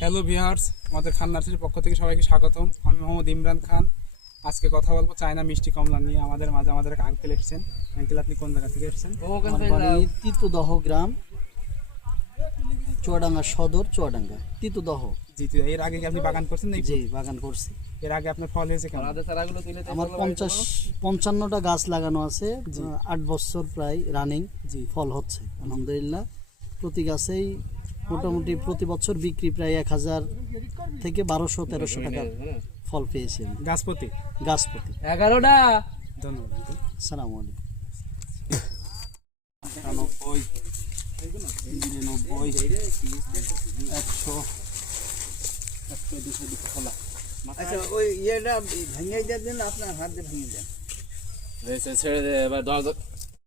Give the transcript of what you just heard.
Hello viewers, আমাদের খান নার্সারির পক্ষ থেকে সবাইকে স্বাগতম। আমি মোহাম্মদ ইমরান খান। আজকে কথা বলবো চায়না মিষ্টি কমলা নিয়ে। আমাদের মাঝে আমাদের এক আঙ্কেল এসেছেন। আঙ্কেল, আপনি কোন জায়গা থেকে এসেছেন? আমার বাড়ি তিতুদহ গ্রাম, চুয়াডাঙ্গা সদর, চুয়াডাঙ্গা তিতুদহ। জি, এর আগে কি আপনি বাগান করছেন? জি, বাগান করছি। এর আগে আপনার ফল হয়েছে কেমন? আমার 55টা গাছ লাগানো আছে, 8 বছর প্রায় রানিং। জি, ফল হচ্ছে আলহামদুলিল্লাহ। প্রতি গাছেই মোটামুটি প্রতি বছর বিক্রি প্রায় 1000 থেকে 1200-1300 টাকা ফল পেয়েছি আমি গাছ প্রতি। 11টা। ধন্যবাদ। আসসালামু আলাইকুম। 99, 100, 200 খোলা। আচ্ছা, ওই ইয়েটা ভেঙে দেন, আপনার হাত দিয়ে ভেঙে দেন। ছেড়ে দে এবার 10